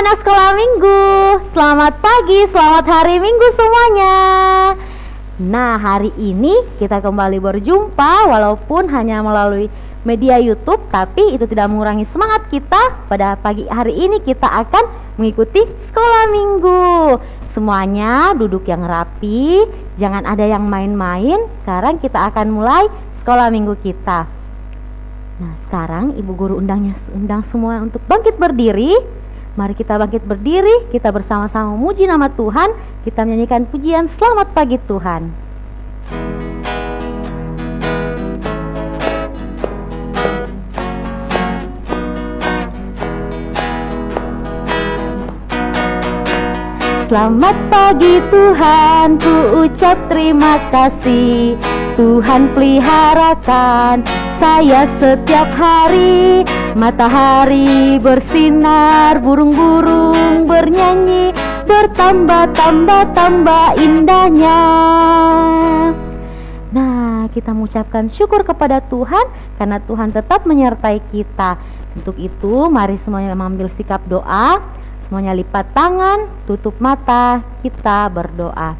anak sekolah minggu, selamat pagi, selamat hari minggu semuanya. Nah, hari ini kita kembali berjumpa walaupun hanya melalui media YouTube, tapi itu tidak mengurangi semangat kita. Pada pagi hari ini kita akan mengikuti sekolah minggu. Semuanya duduk yang rapi, jangan ada yang main-main. Sekarang kita akan mulai sekolah minggu kita. Nah, sekarang Ibu Guru undang semua untuk bangkit berdiri. Mari kita bangkit berdiri, kita bersama-sama memuji nama Tuhan. Kita menyanyikan pujian Selamat Pagi Tuhan. Selamat pagi Tuhan, ku ucap terima kasih. Tuhan peliharakan saya setiap hari. Matahari bersinar, burung-burung bernyanyi, bertambah indahnya. Nah, kita mengucapkan syukur kepada Tuhan karena Tuhan tetap menyertai kita. Untuk itu, mari semuanya mengambil sikap doa. Semuanya lipat tangan, tutup mata, kita berdoa.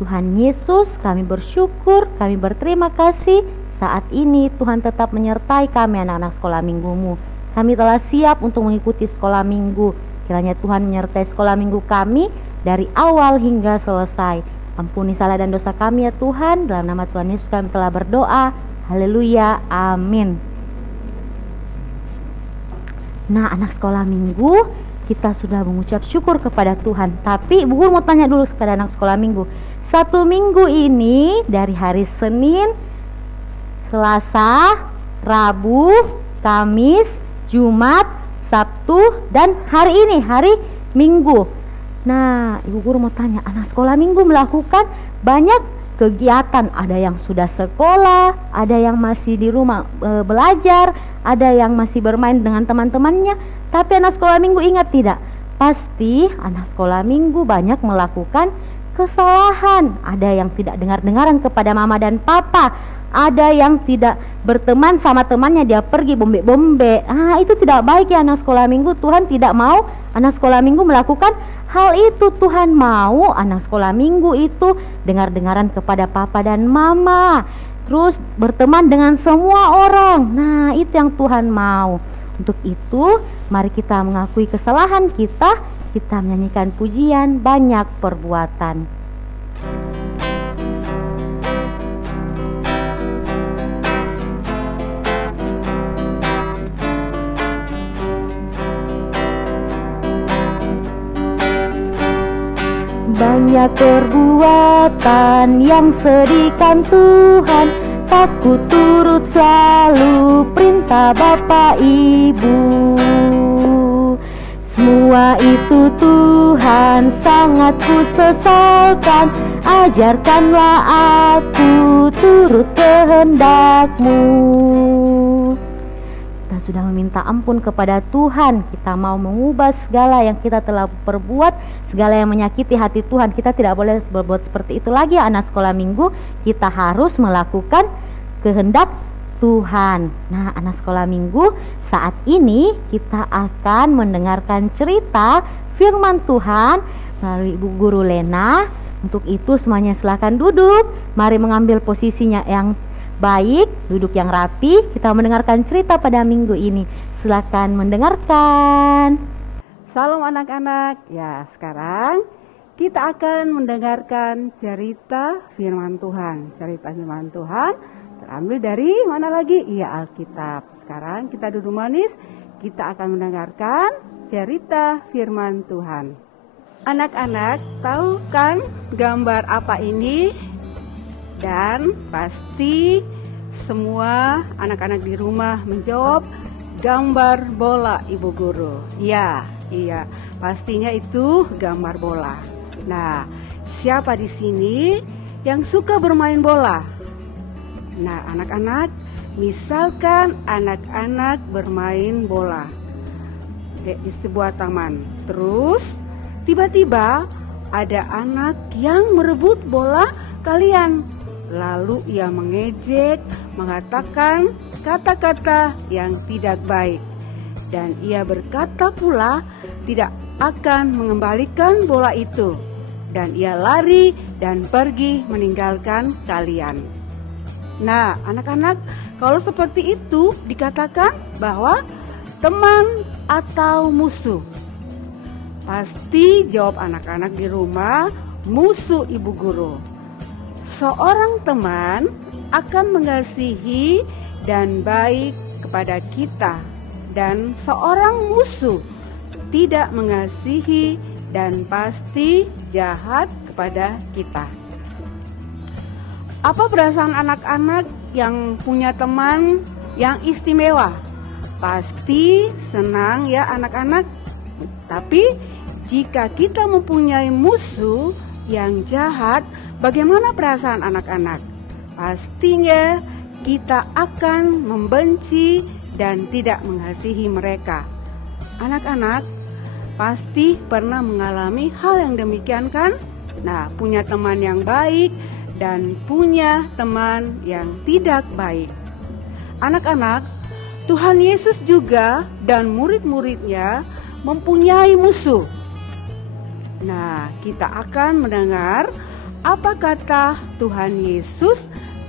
Tuhan Yesus, kami bersyukur, kami berterima kasih. Saat ini Tuhan tetap menyertai kami anak-anak sekolah minggumu. Kami telah siap untuk mengikuti sekolah minggu. Kiranya Tuhan menyertai sekolah minggu kami dari awal hingga selesai. Ampuni salah dan dosa kami ya Tuhan. Dalam nama Tuhan Yesus kami telah berdoa. Haleluya, amin. Nah, anak sekolah minggu, kita sudah mengucap syukur kepada Tuhan. Tapi Ibu Guru mau tanya dulu kepada anak sekolah minggu. Satu minggu ini dari hari Senin, Selasa, Rabu, Kamis, Jumat, Sabtu, dan hari ini, hari Minggu. Nah, Ibu Guru mau tanya, anak sekolah minggu melakukan banyak kegiatan. Ada yang sudah sekolah, ada yang masih di rumah belajar, ada yang masih bermain dengan teman-temannya. Tapi anak sekolah minggu ingat tidak? Pasti anak sekolah minggu banyak melakukan kesalahan. Ada yang tidak dengar-dengaran kepada mama dan papa. Ada yang tidak berteman sama temannya, dia pergi bombe-bombe. Itu tidak baik ya anak sekolah minggu. Tuhan tidak mau anak sekolah minggu melakukan hal itu. Tuhan mau anak sekolah minggu itu dengar-dengaran kepada papa dan mama, terus berteman dengan semua orang. Nah, itu yang Tuhan mau. Untuk itu, mari kita mengakui kesalahan kita. Kita menyanyikan pujian banyak perbuatan. Banyak perbuatan yang sedihkan Tuhan, tak ku turut selalu perintah Bapa Ibu. Semua itu Tuhan sangat ku sesalkan. Ajarkanlah aku turut kehendak-Mu. Kita sudah meminta ampun kepada Tuhan. Kita mau mengubah segala yang kita telah perbuat, segala yang menyakiti hati Tuhan. Kita tidak boleh berbuat seperti itu lagi anak sekolah minggu. Kita harus melakukan kehendak Tuhan. Nah, anak sekolah minggu, saat ini kita akan mendengarkan cerita firman Tuhan melalui Ibu Guru Lena. Untuk itu semuanya silakan duduk. Mari mengambil posisinya yang baik, duduk yang rapi. Kita mendengarkan cerita pada minggu ini. Silakan mendengarkan. Salam anak-anak. Ya, sekarang kita akan mendengarkan cerita firman Tuhan. Cerita firman Tuhan terambil dari mana lagi? Iya, Alkitab. Sekarang kita duduk manis. Kita akan mendengarkan cerita firman Tuhan. Anak-anak, tahu kan gambar apa ini? Dan pasti semua anak-anak di rumah menjawab gambar bola, Ibu Guru. Iya, pastinya itu gambar bola. Nah, siapa di sini yang suka bermain bola? Nah, anak-anak, misalkan anak-anak bermain bola di sebuah taman. Terus tiba-tiba ada anak yang merebut bola kalian. Lalu ia mengejek, mengatakan kata-kata yang tidak baik. Dan ia berkata pula, tidak akan mengembalikan bola itu, dan ia lari dan pergi meninggalkan kalian. Nah, anak-anak, kalau seperti itu dikatakan bahwa teman atau musuh? Pasti jawab anak-anak di rumah, musuh ibu guru. Seorang teman akan mengasihi dan baik kepada kita, dan seorang musuh tidak mengasihi dan pasti jahat kepada kita. Apa perasaan anak-anak yang punya teman yang istimewa? Pasti senang ya anak-anak. Tapi jika kita mempunyai musuh yang jahat, bagaimana perasaan anak-anak? Pastinya kita akan membenci dan tidak mengasihi mereka. Anak-anak pasti pernah mengalami hal yang demikian kan? Nah, punya teman yang baik dan punya teman yang tidak baik. Anak-anak, Tuhan Yesus juga dan murid-muridnya mempunyai musuh. Nah, kita akan mendengar apa kata Tuhan Yesus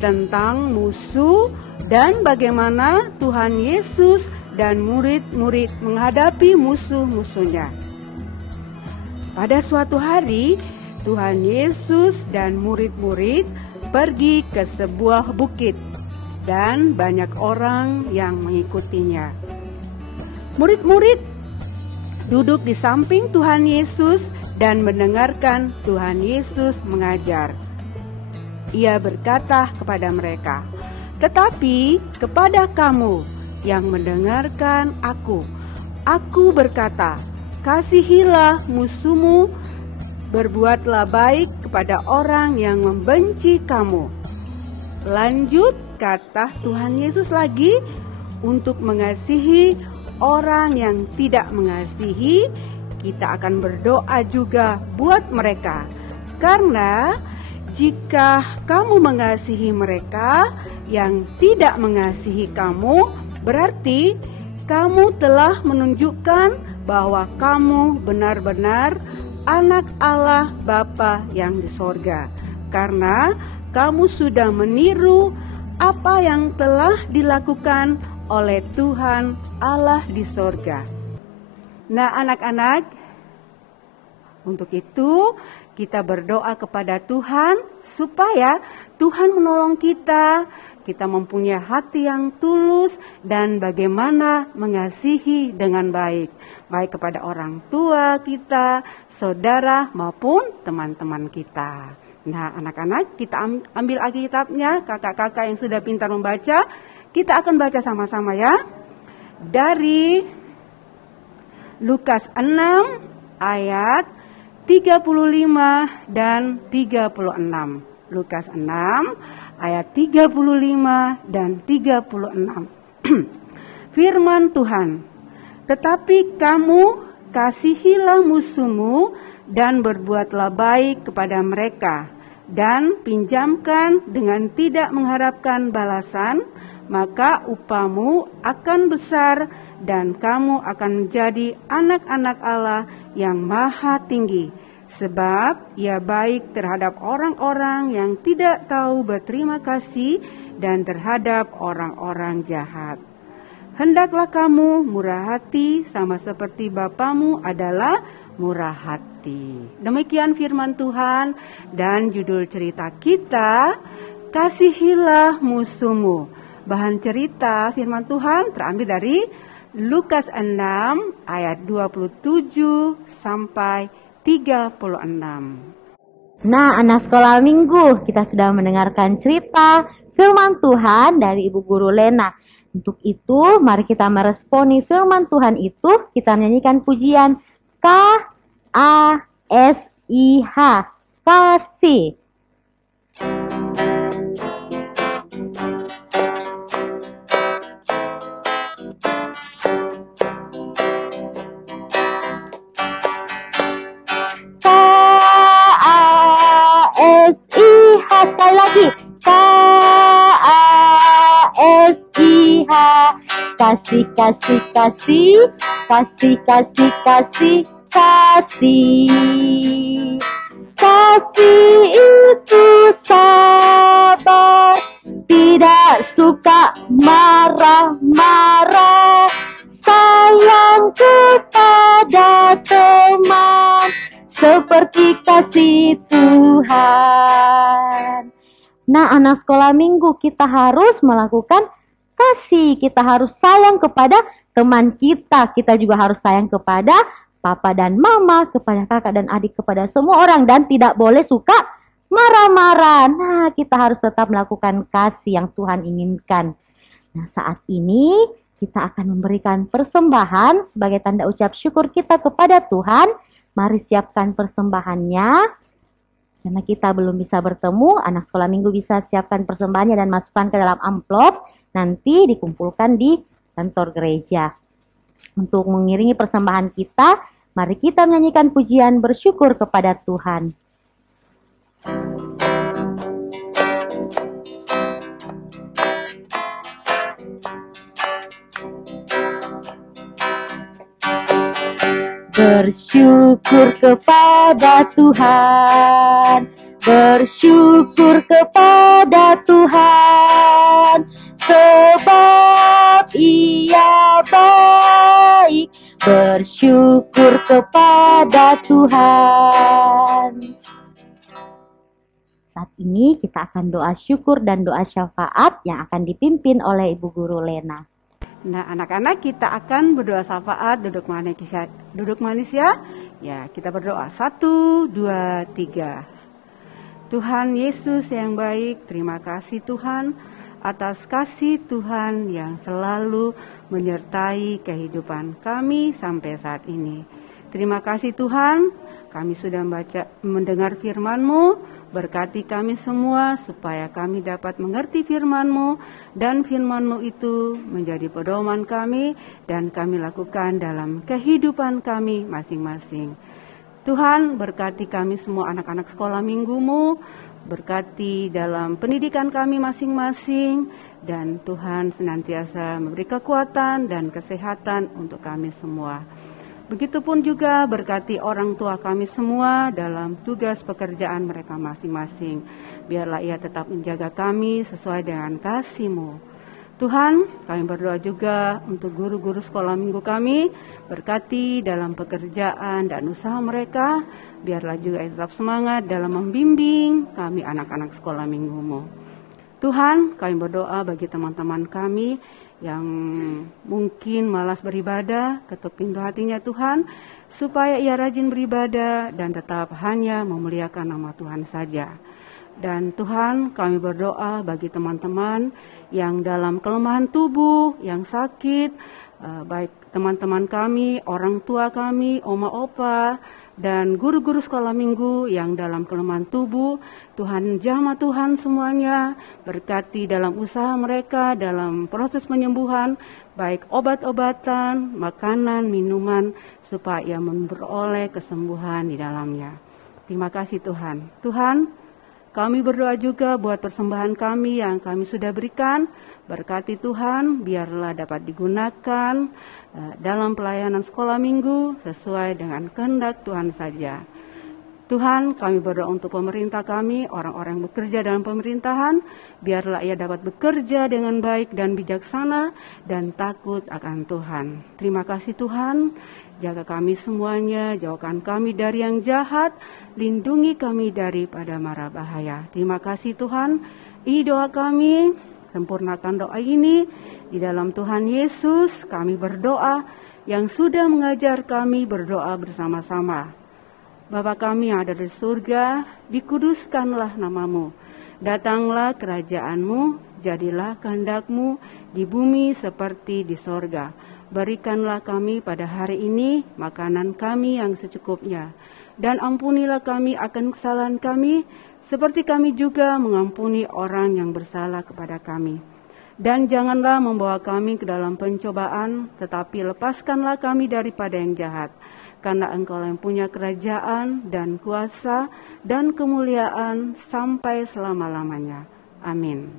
tentang musuh dan bagaimana Tuhan Yesus dan murid-murid menghadapi musuh-musuhnya. Pada suatu hari, Tuhan Yesus dan murid-murid pergi ke sebuah bukit dan banyak orang yang mengikutinya. Murid-murid duduk di samping Tuhan Yesus dan mendengarkan Tuhan Yesus mengajar. Ia berkata kepada mereka, "Tetapi kepada kamu yang mendengarkan aku berkata, kasihilah musuhmu, berbuatlah baik kepada orang yang membenci kamu." Lanjut kata Tuhan Yesus lagi, untuk mengasihi orang yang tidak mengasihi, kita akan berdoa juga buat mereka. Karena jika kamu mengasihi mereka yang tidak mengasihi kamu, berarti kamu telah menunjukkan bahwa kamu benar-benar anak Allah Bapa yang di sorga. Karena kamu sudah meniru apa yang telah dilakukan oleh Tuhan Allah di sorga. Nah anak-anak, untuk itu kita berdoa kepada Tuhan supaya Tuhan menolong kita mempunyai hati yang tulus dan bagaimana mengasihi dengan baik. Baik kepada orang tua kita, saudara maupun teman-teman kita. Nah anak-anak, kita ambil Alkitabnya, kakak-kakak yang sudah pintar membaca, kita akan baca sama-sama ya. Dari Lukas 6 ayat 35 dan 36. Lukas 6 ayat 35 dan 36. Firman Tuhan, "Tetapi kamu kasihilah musuhmu dan berbuatlah baik kepada mereka, dan pinjamkan dengan tidak mengharapkan balasan, maka upamu akan besar dan kamu akan menjadi anak-anak Allah yang maha tinggi. Sebab ia baik terhadap orang-orang yang tidak tahu berterima kasih dan terhadap orang-orang jahat. Hendaklah kamu murah hati sama seperti Bapamu adalah murah hati." Demikian firman Tuhan, dan judul cerita kita, "Kasihilah musuhmu." Bahan cerita firman Tuhan terambil dari Lukas 6 ayat 27 sampai 36. Nah, anak sekolah minggu, kita sudah mendengarkan cerita firman Tuhan dari Ibu Guru Lena. Untuk itu, mari kita meresponi firman Tuhan itu, kita menyanyikan pujian K-A-S-I-H, kasih. K-A-S-I-H, sekali lagi. K-A-S-I-H, kasih, kasih, kasih, kasih, kasih, kasih, kasih. Kasih itu sabar, tidak suka marah-marah, sayang kepada teman seperti kasih Tuhan. Nah, anak sekolah minggu, kita harus melakukan kasih. Kita harus sayang kepada teman kita. Kita juga harus sayang kepada papa dan mama, kepada kakak dan adik, kepada semua orang. Dan tidak boleh suka marah-marah. Nah, kita harus tetap melakukan kasih yang Tuhan inginkan. Nah, saat ini kita akan memberikan persembahan sebagai tanda ucap syukur kita kepada Tuhan. Mari siapkan persembahannya. Karena kita belum bisa bertemu, anak sekolah minggu bisa siapkan persembahannya dan masukkan ke dalam amplop. Nanti dikumpulkan di kantor gereja. Untuk mengiringi persembahan kita, mari kita menyanyikan pujian bersyukur kepada Tuhan. Bersyukur kepada Tuhan, bersyukur kepada Tuhan, sebab Ia baik. Bersyukur kepada Tuhan. Saat ini kita akan doa syukur dan doa syafaat yang akan dipimpin oleh Ibu Guru Lena. Nah, anak-anak, kita akan berdoa syafaat duduk manis ya. Ya, kita berdoa 1, 2, 3. Tuhan Yesus yang baik, terima kasih Tuhan atas kasih Tuhan yang selalu menyertai kehidupan kami sampai saat ini. Terima kasih Tuhan, kami sudah mendengar firman-Mu. Berkati kami semua supaya kami dapat mengerti firman-Mu dan firman-Mu itu menjadi pedoman kami dan kami lakukan dalam kehidupan kami masing-masing. Tuhan, berkati kami semua anak-anak sekolah minggu-Mu, berkati dalam pendidikan kami masing-masing, dan Tuhan senantiasa memberi kekuatan dan kesehatan untuk kami semua. Begitupun juga berkati orang tua kami semua dalam tugas pekerjaan mereka masing-masing. Biarlah Ia tetap menjaga kami sesuai dengan kasih-Mu. Tuhan, kami berdoa juga untuk guru-guru sekolah minggu kami. Berkati dalam pekerjaan dan usaha mereka. Biarlah juga tetap semangat dalam membimbing kami anak-anak sekolah minggu-Mu. Tuhan, kami berdoa bagi teman-teman kami yang mungkin malas beribadah, ketuk pintu hatinya Tuhan, supaya ia rajin beribadah dan tetap hanya memuliakan nama Tuhan saja. Dan Tuhan, kami berdoa bagi teman-teman yang dalam kelemahan tubuh, yang sakit, baik teman-teman kami, orang tua kami, oma opa, dan guru-guru sekolah minggu yang dalam kelemahan tubuh. Tuhan jamah Tuhan semuanya, berkati dalam usaha mereka, dalam proses penyembuhan, baik obat-obatan, makanan, minuman, supaya ia memperoleh kesembuhan di dalamnya. Terima kasih Tuhan. Tuhan, kami berdoa juga buat persembahan kami yang kami sudah berikan. Berkati Tuhan, biarlah dapat digunakan dalam pelayanan sekolah minggu sesuai dengan kehendak Tuhan saja. Tuhan, kami berdoa untuk pemerintah kami, orang-orang yang bekerja dalam pemerintahan, biarlah ia dapat bekerja dengan baik dan bijaksana dan takut akan Tuhan. Terima kasih Tuhan, jaga kami semuanya, jauhkan kami dari yang jahat, lindungi kami daripada mara bahaya. Terima kasih Tuhan, ini doa kami, sempurnakan doa ini di dalam Tuhan Yesus. Kami berdoa yang sudah mengajar kami berdoa bersama-sama. Bapa kami yang ada di surga, dikuduskanlah namamu. Datanglah kerajaan-Mu, jadilah kehendak-Mu di bumi seperti di sorga. Berikanlah kami pada hari ini makanan kami yang secukupnya. Dan ampunilah kami akan kesalahan kami, seperti kami juga mengampuni orang yang bersalah kepada kami. Dan janganlah membawa kami ke dalam pencobaan, tetapi lepaskanlah kami daripada yang jahat. Karena Engkau yang punya kerajaan dan kuasa dan kemuliaan sampai selama-lamanya. Amin.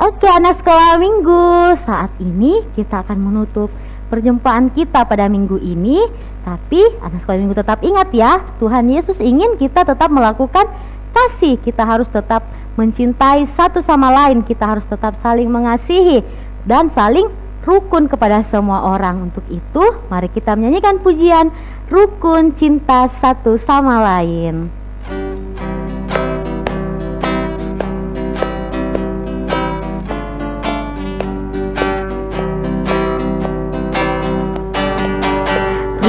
Oke, anak sekolah minggu, saat ini kita akan menutup perjumpaan kita pada minggu ini. Tapi anak sekolah minggu tetap ingat ya, Tuhan Yesus ingin kita tetap melakukan kasih. Kita harus tetap mencintai satu sama lain. Kita harus tetap saling mengasihi dan saling rukun kepada semua orang. Untuk itu, mari kita menyanyikan pujian Rukun Cinta Satu Sama Lain.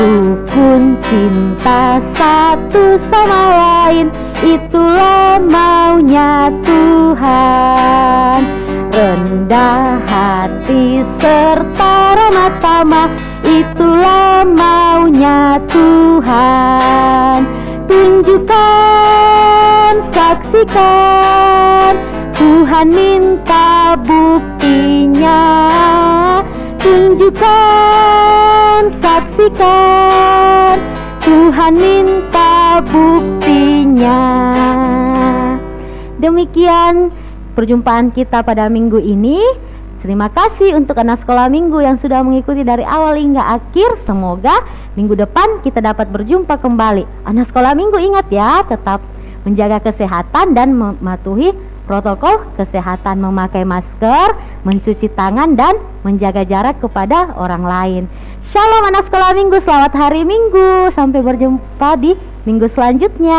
Rukun cinta satu sama lain, itulah maunya Tuhan. Rendah hati serta ramah tamah, itulah maunya Tuhan. Tunjukkan, saksikan, Tuhan minta buktinya. Tunjukkan, saksikan, Tuhan minta buktinya. Demikian perjumpaan kita pada minggu ini. Terima kasih untuk anak sekolah minggu yang sudah mengikuti dari awal hingga akhir. Semoga minggu depan kita dapat berjumpa kembali. Anak sekolah minggu ingat ya, tetap menjaga kesehatan dan mematuhi protokol kesehatan, memakai masker, mencuci tangan, dan menjaga jarak kepada orang lain. Shalom anak sekolah minggu, selamat hari Minggu. Sampai berjumpa di minggu selanjutnya.